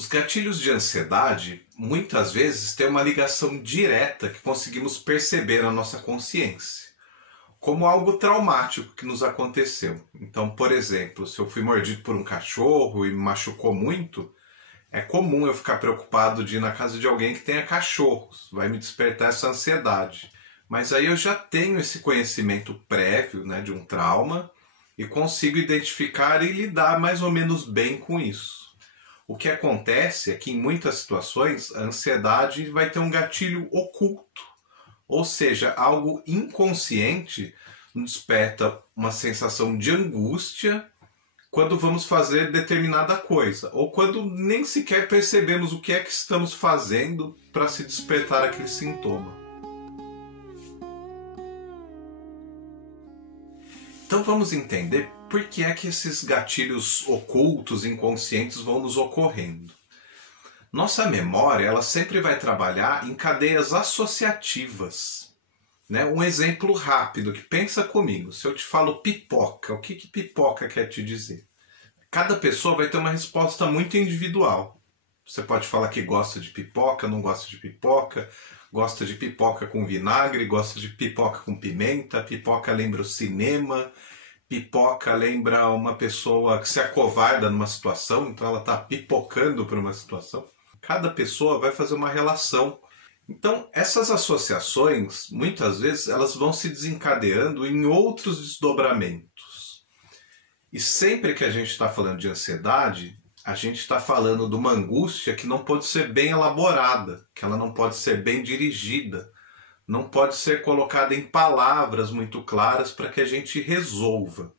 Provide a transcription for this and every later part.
Os gatilhos de ansiedade muitas vezes têm uma ligação direta que conseguimos perceber na nossa consciência, como algo traumático que nos aconteceu. Então, por exemplo, se eu fui mordido por um cachorro e me machucou muito, é comum eu ficar preocupado de ir na casa de alguém que tenha cachorros, vai me despertar essa ansiedade. Mas aí eu já tenho esse conhecimento prévio, né, de um trauma e consigo identificar e lidar mais ou menos bem com isso. O que acontece é que em muitas situações a ansiedade vai ter um gatilho oculto, ou seja, algo inconsciente nos desperta uma sensação de angústia quando vamos fazer determinada coisa, ou quando nem sequer percebemos o que é que estamos fazendo para se despertar aquele sintoma. Então vamos entender por que é que esses gatilhos ocultos, inconscientes vão nos ocorrendo. Nossa memória, ela sempre vai trabalhar em cadeias associativas. Né? Um exemplo rápido, que pensa comigo. Se eu te falo pipoca, o que pipoca quer te dizer? Cada pessoa vai ter uma resposta muito individual. Você pode falar que gosta de pipoca, não gosta de pipoca, gosta de pipoca com vinagre, gosta de pipoca com pimenta, pipoca lembra o cinema, pipoca lembra uma pessoa que se acovarda numa situação, então ela está pipocando para uma situação. Cada pessoa vai fazer uma relação. Então, essas associações, muitas vezes, elas vão se desencadeando em outros desdobramentos. E sempre que a gente está falando de ansiedade, a gente está falando de uma angústia que não pode ser bem elaborada, que ela não pode ser bem dirigida, não pode ser colocada em palavras muito claras para que a gente resolva.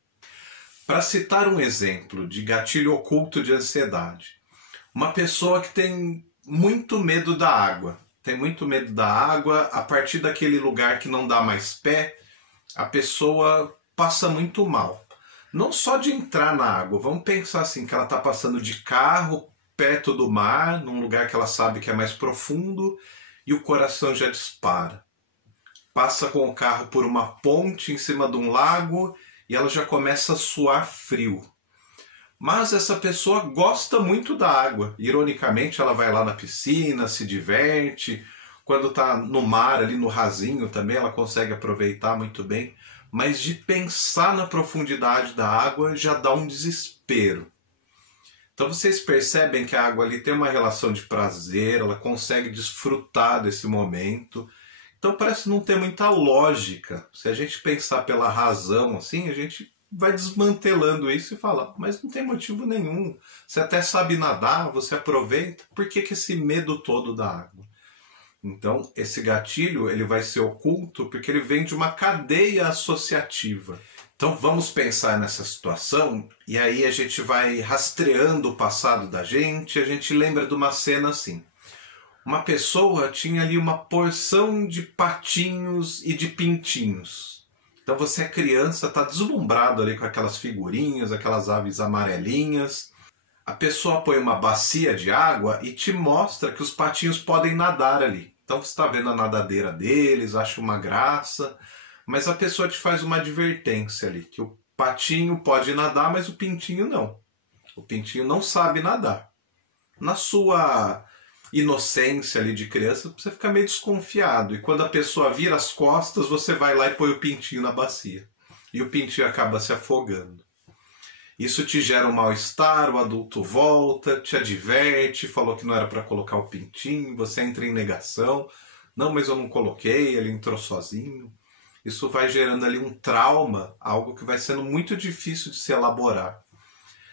Para citar um exemplo de gatilho oculto de ansiedade, uma pessoa que tem muito medo da água, a partir daquele lugar que não dá mais pé, a pessoa passa muito mal. Não só de entrar na água, vamos pensar assim, que ela está passando de carro perto do mar, num lugar que ela sabe que é mais profundo, e o coração já dispara. Passa com o carro por uma ponte em cima de um lago e ela já começa a suar frio. Mas essa pessoa gosta muito da água. Ironicamente, ela vai lá na piscina, se diverte. Quando está no mar, ali no rasinho também, ela consegue aproveitar muito bem. Mas de pensar na profundidade da água já dá um desespero. Então vocês percebem que a água ali tem uma relação de prazer, ela consegue desfrutar desse momento. Então parece não ter muita lógica. Se a gente pensar pela razão, assim, a gente vai desmantelando isso e fala, mas não tem motivo nenhum. Você até sabe nadar, você aproveita. Por que esse medo todo da água? Então esse gatilho ele vai ser oculto porque ele vem de uma cadeia associativa. Então vamos pensar nessa situação e aí a gente vai rastreando o passado da gente, a gente lembra de uma cena assim. Uma pessoa tinha ali uma porção de patinhos e de pintinhos. Então você é criança, está deslumbrado ali com aquelas figurinhas, aquelas aves amarelinhas. A pessoa põe uma bacia de água e te mostra que os patinhos podem nadar ali. Então você está vendo a nadadeira deles, acha uma graça, mas a pessoa te faz uma advertência ali, que o patinho pode nadar, mas o pintinho não. O pintinho não sabe nadar. Na sua inocência ali de criança, você fica meio desconfiado. E quando a pessoa vira as costas, você vai lá e põe o pintinho na bacia. E o pintinho acaba se afogando. Isso te gera um mal-estar, o adulto volta, te adverte, falou que não era para colocar o pintinho, você entra em negação. Não, mas eu não coloquei, ele entrou sozinho. Isso vai gerando ali um trauma, algo que vai sendo muito difícil de se elaborar.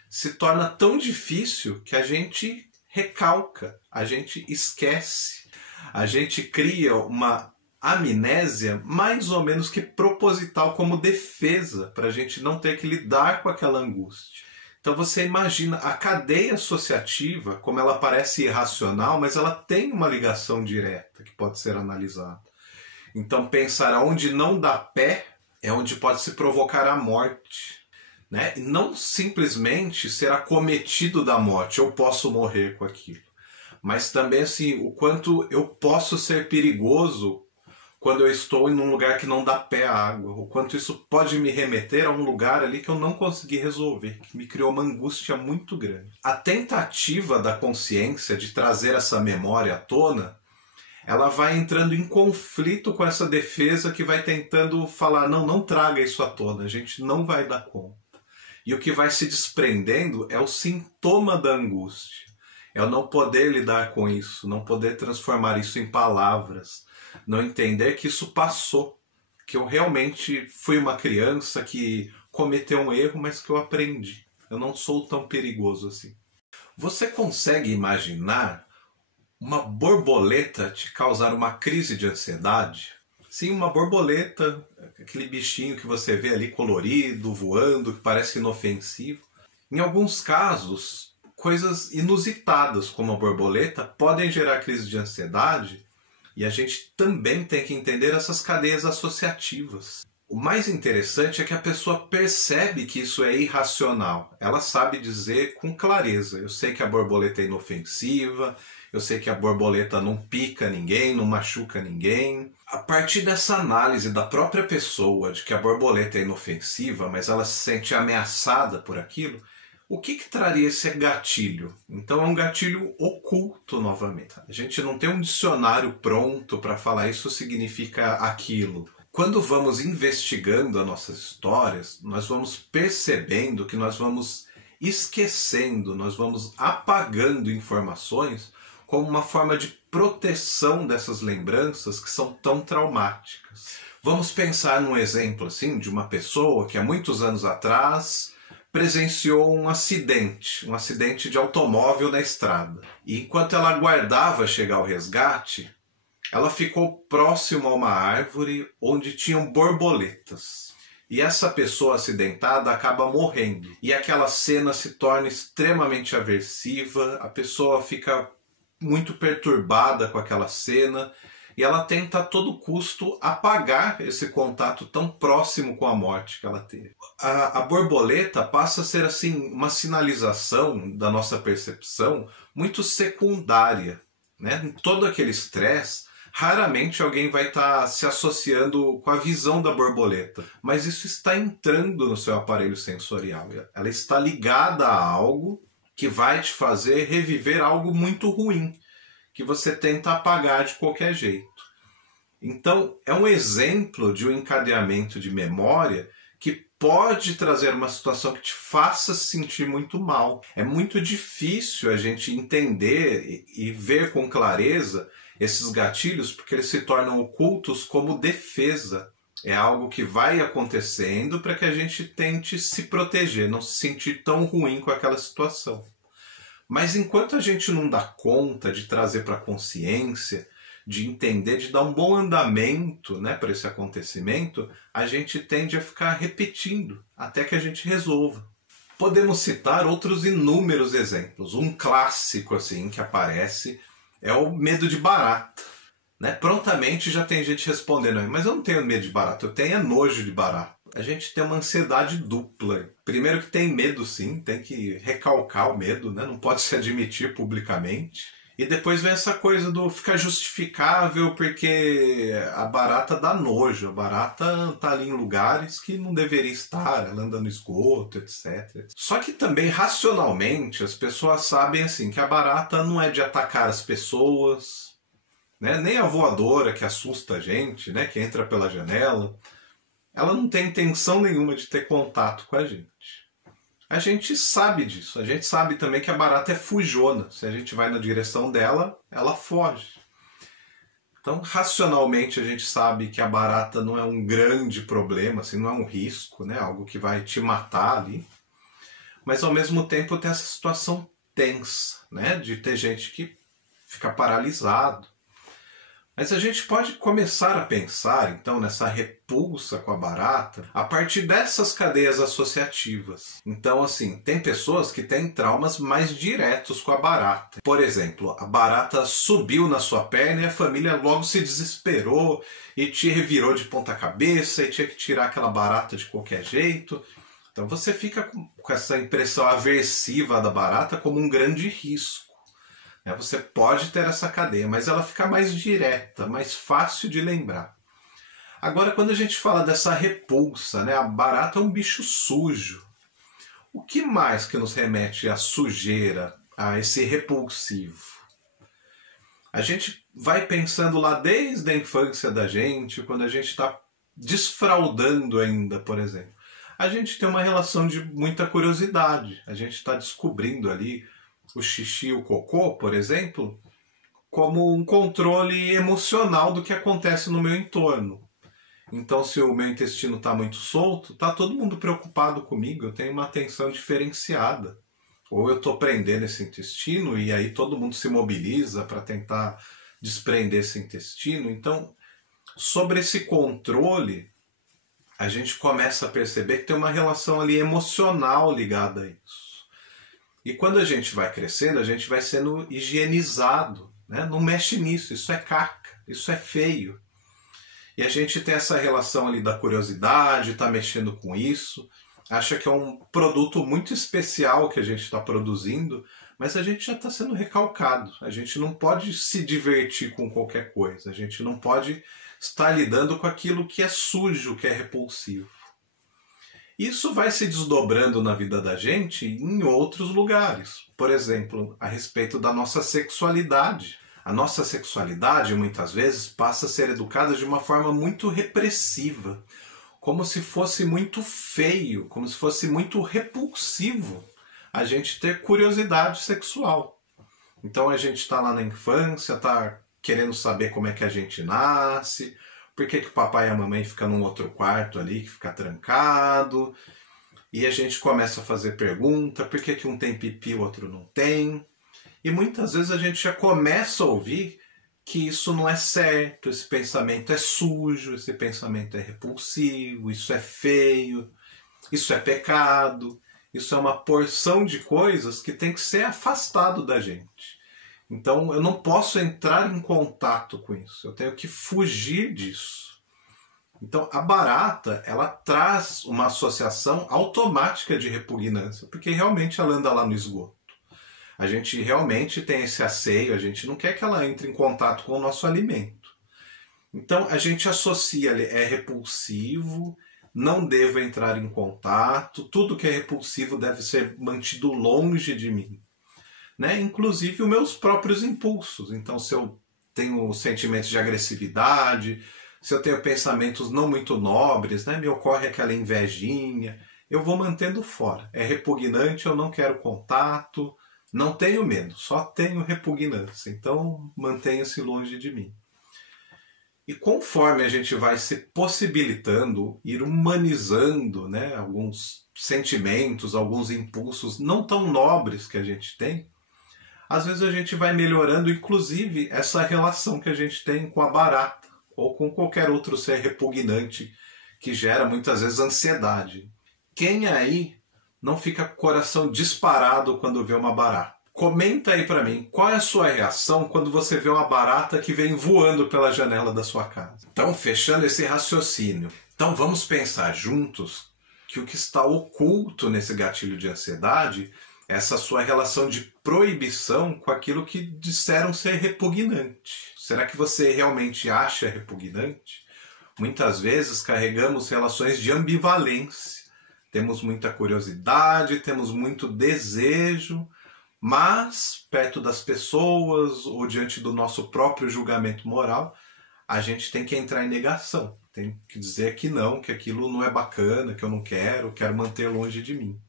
Se torna tão difícil que a gente recalca, a gente esquece, a gente cria uma amnésia mais ou menos que proposital como defesa para a gente não ter que lidar com aquela angústia. Então você imagina a cadeia associativa, como ela parece irracional, mas ela tem uma ligação direta que pode ser analisada. Então pensar onde não dá pé é onde pode se provocar a morte. Né? E não simplesmente ser acometido da morte, eu posso morrer com aquilo. Mas também assim, o quanto eu posso ser perigoso quando eu estou em um lugar que não dá pé à água, o quanto isso pode me remeter a um lugar ali que eu não consegui resolver, que me criou uma angústia muito grande. A tentativa da consciência de trazer essa memória à tona, ela vai entrando em conflito com essa defesa que vai tentando falar, não, não traga isso à tona, a gente não vai dar conta. E o que vai se desprendendo é o sintoma da angústia. É o não poder lidar com isso, não poder transformar isso em palavras, não entender que isso passou, que eu realmente fui uma criança que cometeu um erro, mas que eu aprendi. Eu não sou tão perigoso assim. Você consegue imaginar uma borboleta te causar uma crise de ansiedade? Sim, uma borboleta, aquele bichinho que você vê ali colorido, voando, que parece inofensivo. Em alguns casos, coisas inusitadas como a borboleta podem gerar crise de ansiedade, e a gente também tem que entender essas cadeias associativas. O mais interessante é que a pessoa percebe que isso é irracional. Ela sabe dizer com clareza, eu sei que a borboleta é inofensiva, eu sei que a borboleta não pica ninguém, não machuca ninguém. A partir dessa análise da própria pessoa de que a borboleta é inofensiva, mas ela se sente ameaçada por aquilo, o que traria esse gatilho? Então é um gatilho oculto novamente. A gente não tem um dicionário pronto para falar isso significa aquilo. Quando vamos investigando as nossas histórias, nós vamos percebendo que nós vamos esquecendo, nós vamos apagando informações como uma forma de proteção dessas lembranças que são tão traumáticas. Vamos pensar num exemplo assim de uma pessoa que há muitos anos atrás presenciou um acidente de automóvel na estrada. E enquanto ela aguardava chegar o resgate, ela ficou próximo a uma árvore onde tinham borboletas. E essa pessoa acidentada acaba morrendo. E aquela cena se torna extremamente aversiva, a pessoa fica muito perturbada com aquela cena e ela tenta a todo custo apagar esse contato tão próximo com a morte que ela teve. A borboleta passa a ser assim uma sinalização da nossa percepção muito secundária, né? Em todo aquele estresse, raramente alguém vai estar se associando com a visão da borboleta, mas isso está entrando no seu aparelho sensorial. Ela está ligada a algo que vai te fazer reviver algo muito ruim, que você tenta apagar de qualquer jeito. Então, é um exemplo de um encadeamento de memória que pode trazer uma situação que te faça se sentir muito mal. É muito difícil a gente entender e ver com clareza esses gatilhos, porque eles se tornam ocultos como defesa. É algo que vai acontecendo para que a gente tente se proteger, não se sentir tão ruim com aquela situação. Mas enquanto a gente não dá conta de trazer para a consciência, de entender, de dar um bom andamento, né, para esse acontecimento, a gente tende a ficar repetindo até que a gente resolva. Podemos citar outros inúmeros exemplos. Um clássico assim que aparece é o medo de barata. Né? Prontamente já tem gente respondendo, mas eu não tenho medo de barata, eu tenho nojo de barata. A gente tem uma ansiedade dupla. Primeiro que tem medo sim, tem que recalcar o medo, né? Não pode se admitir publicamente. E depois vem essa coisa do ficar justificável porque a barata dá nojo. A barata está ali em lugares que não deveria estar, ela anda no esgoto, etc. Só que também racionalmente as pessoas sabem assim que a barata não é de atacar as pessoas, né? Nem a voadora que assusta a gente, né? Que entra pela janela. Ela não tem intenção nenhuma de ter contato com a gente. A gente sabe disso. A gente sabe também que a barata é fujona. Se a gente vai na direção dela, ela foge. Então, racionalmente, a gente sabe que a barata não é um grande problema, assim, não é um risco, né? Algo que vai te matar ali. Mas, ao mesmo tempo, tem essa situação tensa, né? De ter gente que fica paralisado. Mas a gente pode começar a pensar, então, nessa repulsa com a barata a partir dessas cadeias associativas. Então, assim, tem pessoas que têm traumas mais diretos com a barata. Por exemplo, a barata subiu na sua perna e a família logo se desesperou e te revirou de ponta cabeça e tinha que tirar aquela barata de qualquer jeito. Então você fica com essa impressão aversiva da barata como um grande risco. Você pode ter essa cadeia, mas ela fica mais direta, mais fácil de lembrar. Agora, quando a gente fala dessa repulsa, né, a barata é um bicho sujo. O que mais que nos remete à sujeira, a esse repulsivo? A gente vai pensando lá desde a infância da gente, quando a gente está desfraldando ainda, por exemplo. A gente tem uma relação de muita curiosidade. A gente está descobrindo ali o xixi e o cocô, por exemplo, como um controle emocional do que acontece no meu entorno. Então, se o meu intestino está muito solto, está todo mundo preocupado comigo, eu tenho uma atenção diferenciada. Ou eu estou prendendo esse intestino e aí todo mundo se mobiliza para tentar desprender esse intestino. Então, sobre esse controle, a gente começa a perceber que tem uma relação ali emocional ligada a isso. E quando a gente vai crescendo, a gente vai sendo higienizado, né? Não mexe nisso, isso é caca, isso é feio. E a gente tem essa relação ali da curiosidade, está mexendo com isso, acha que é um produto muito especial que a gente está produzindo, mas a gente já está sendo recalcado. A gente não pode se divertir com qualquer coisa, a gente não pode estar lidando com aquilo que é sujo, que é repulsivo. Isso vai se desdobrando na vida da gente em outros lugares. Por exemplo, a respeito da nossa sexualidade. A nossa sexualidade, muitas vezes, passa a ser educada de uma forma muito repressiva, como se fosse muito feio, como se fosse muito repulsivo a gente ter curiosidade sexual. Então a gente está lá na infância, está querendo saber como é que a gente nasce, por que o papai e a mamãe ficam num outro quarto ali que fica trancado, e a gente começa a fazer pergunta, por que um tem pipi e o outro não tem? E muitas vezes a gente já começa a ouvir que isso não é certo, esse pensamento é sujo, esse pensamento é repulsivo, isso é feio, isso é pecado, isso é uma porção de coisas que tem que ser afastado da gente. Então eu não posso entrar em contato com isso, eu tenho que fugir disso. Então a barata, ela traz uma associação automática de repugnância, porque realmente ela anda lá no esgoto. A gente realmente tem esse asseio, a gente não quer que ela entre em contato com o nosso alimento. Então a gente associa, é repulsivo, não devo entrar em contato, tudo que é repulsivo deve ser mantido longe de mim. Né? Inclusive os meus próprios impulsos. Então se eu tenho sentimentos de agressividade, se eu tenho pensamentos não muito nobres, né? Me ocorre aquela invejinha, eu vou mantendo fora. É repugnante, eu não quero contato. Não tenho medo, só tenho repugnância, então mantenha-se longe de mim. E conforme a gente vai se possibilitando, ir humanizando, né, alguns sentimentos, alguns impulsos não tão nobres que a gente tem, às vezes a gente vai melhorando, inclusive, essa relação que a gente tem com a barata, ou com qualquer outro ser repugnante que gera muitas vezes ansiedade. Quem aí não fica com o coração disparado quando vê uma barata? Comenta aí pra mim, qual é a sua reação quando você vê uma barata que vem voando pela janela da sua casa? Então, fechando esse raciocínio, então vamos pensar juntos que o que está oculto nesse gatilho de ansiedade é essa sua relação de proibição com aquilo que disseram ser repugnante. Será que você realmente acha repugnante? Muitas vezes carregamos relações de ambivalência. Temos muita curiosidade, temos muito desejo, mas perto das pessoas ou diante do nosso próprio julgamento moral, a gente tem que entrar em negação. Tem que dizer que não, que aquilo não é bacana, que eu não quero manter longe de mim.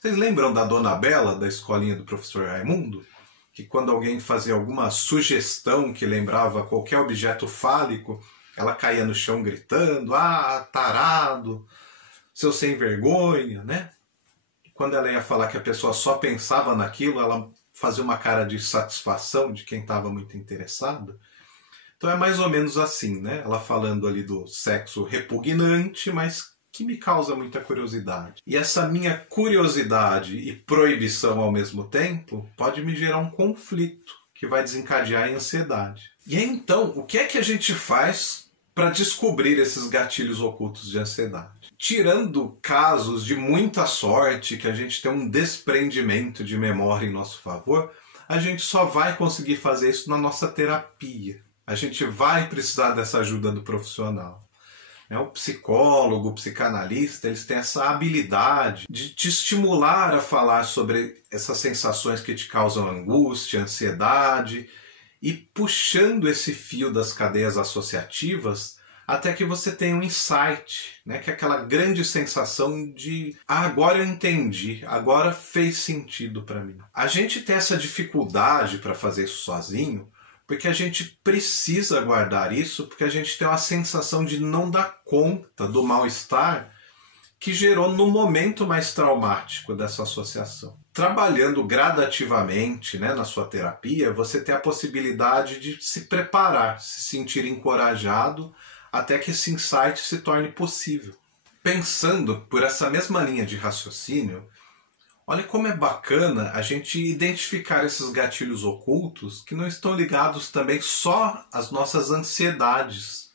Vocês lembram da Dona Bela, da escolinha do professor Raimundo? Que quando alguém fazia alguma sugestão que lembrava qualquer objeto fálico, ela caía no chão gritando, ah, tarado, seu sem vergonha, né? Quando ela ia falar que a pessoa só pensava naquilo, ela fazia uma cara de satisfação de quem estava muito interessado. Então é mais ou menos assim, né? Ela falando ali do sexo repugnante, mas que me causa muita curiosidade. E essa minha curiosidade e proibição ao mesmo tempo pode me gerar um conflito que vai desencadear em ansiedade. E aí, então, o que é que a gente faz para descobrir esses gatilhos ocultos de ansiedade? Tirando casos de muita sorte, que a gente tem um desprendimento de memória em nosso favor, a gente só vai conseguir fazer isso na nossa terapia. A gente vai precisar dessa ajuda do profissional. né? O psicólogo, o psicanalista, eles têm essa habilidade de te estimular a falar sobre essas sensações que te causam angústia, ansiedade, e puxando esse fio das cadeias associativas até que você tenha um insight, né? Que é aquela grande sensação de agora eu entendi, agora fez sentido para mim. A gente tem essa dificuldade para fazer isso sozinho porque a gente precisa guardar isso, porque a gente tem uma sensação de não dar conta do mal-estar que gerou no momento mais traumático dessa associação. Trabalhando gradativamente, né, na sua terapia, você tem a possibilidade de se preparar, se sentir encorajado até que esse insight se torne possível. Pensando por essa mesma linha de raciocínio, olha como é bacana a gente identificar esses gatilhos ocultos que não estão ligados também só às nossas ansiedades.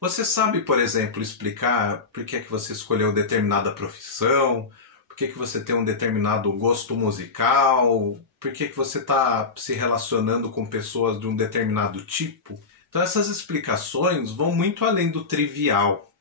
Você sabe, por exemplo, explicar por que é que você escolheu determinada profissão, por que é que você tem um determinado gosto musical, por que é que você está se relacionando com pessoas de um determinado tipo? Então essas explicações vão muito além do trivial.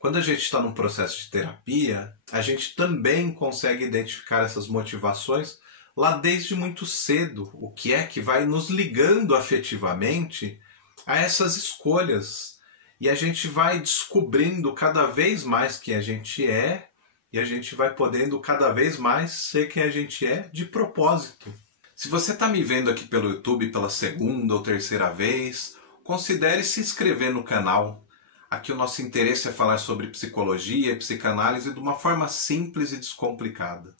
Quando a gente está num processo de terapia, a gente também consegue identificar essas motivações lá desde muito cedo, o que é que vai nos ligando afetivamente a essas escolhas. E a gente vai descobrindo cada vez mais quem a gente é, e a gente vai podendo cada vez mais ser quem a gente é de propósito. Se você está me vendo aqui pelo YouTube pela segunda ou terceira vez, considere se inscrever no canal. Aqui o nosso interesse é falar sobre psicologia e psicanálise de uma forma simples e descomplicada.